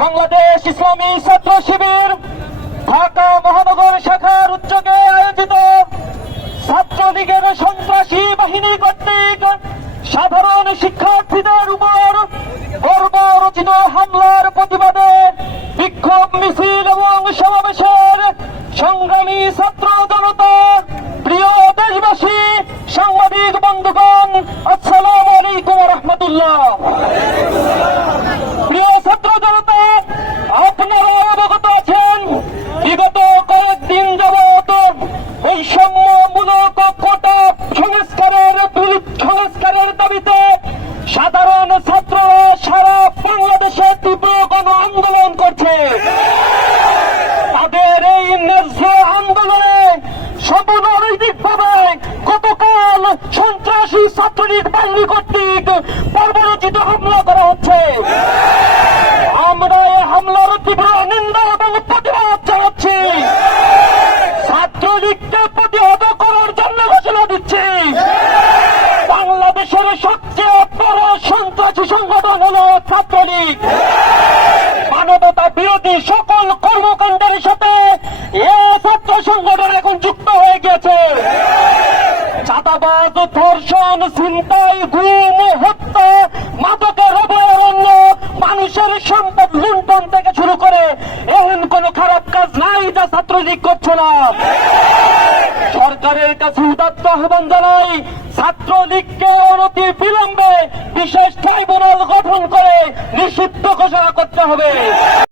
বাংলাদেশ ইসলামী ছাত্র শিবির ঢাকা মহানগর শাখার উদ্যোগে আয়োজিত ছাত্রলীগের সন্ত্রাসী বাহিনী কর্তৃক সাধারণ শিক্ষার্থীদের উপর বর্বরচিত হামলার প্রতিবাদে বিক্ষোভ মিছিল এবং সমাবেশের সংগ্রামী ছাত্র জনতা, প্রিয় দেশবাসী, সাংবাদিক বন্ধুগণ, আসসালামু আলাইকুম ওয়া রাহমাতুল্লাহ। প্রিয় ছাত্র জনতা, আপনারা অবগত আছেন বিগত কয়েকদিন যাবত বৈষম্যমূলক কোটা সংস্কারের দাবিতে সাধারণ ছাত্ররা সারা বাংলাদেশে তীব্র গণ আন্দোলন করছে। তাদের এই ন্যায্য আন্দোলনে সর্বনৈতিকভাবে গতকাল সন্ত্রাসী ছাত্রলীগ বাহিনী কর্তৃক বর্বরচিত হামলা করা হচ্ছে। আমরা এই হামলার তীব্র নিন্দা এবং প্রতিবাদ জানাচ্ছি। ছাত্রলীগকে প্রতিহত করার জন্য ঘোষণা দিচ্ছি। বাংলাদেশের সবচেয়ে বড় সন্ত্রাসী সংগঠন হল ছাত্রলীগ। মানবতা বিরোধী সকল কর্মকাণ্ডের সাথে এই ছাত্র সংগঠন এখন যুক্ত হয়ে গেছে। চাঁদাবাজ, ধর্ষণ, ছিনতাই, গুম, হত্যা, মাদকের অভয়ারণ্য, মানুষের সম্পদ লুণ্ঠন থেকে শুরু করে এমন কোন খারাপ কাজ নাই যা ছাত্রলীগ করছে না। সরকারের কাছে উদাত্ত আহ্বান জানাই, ছাত্রলীগকে অনতি বিলম্বে বিশেষ ট্রাইব্যুনাল গঠন করে নিষিদ্ধ ঘোষণা করতে হবে।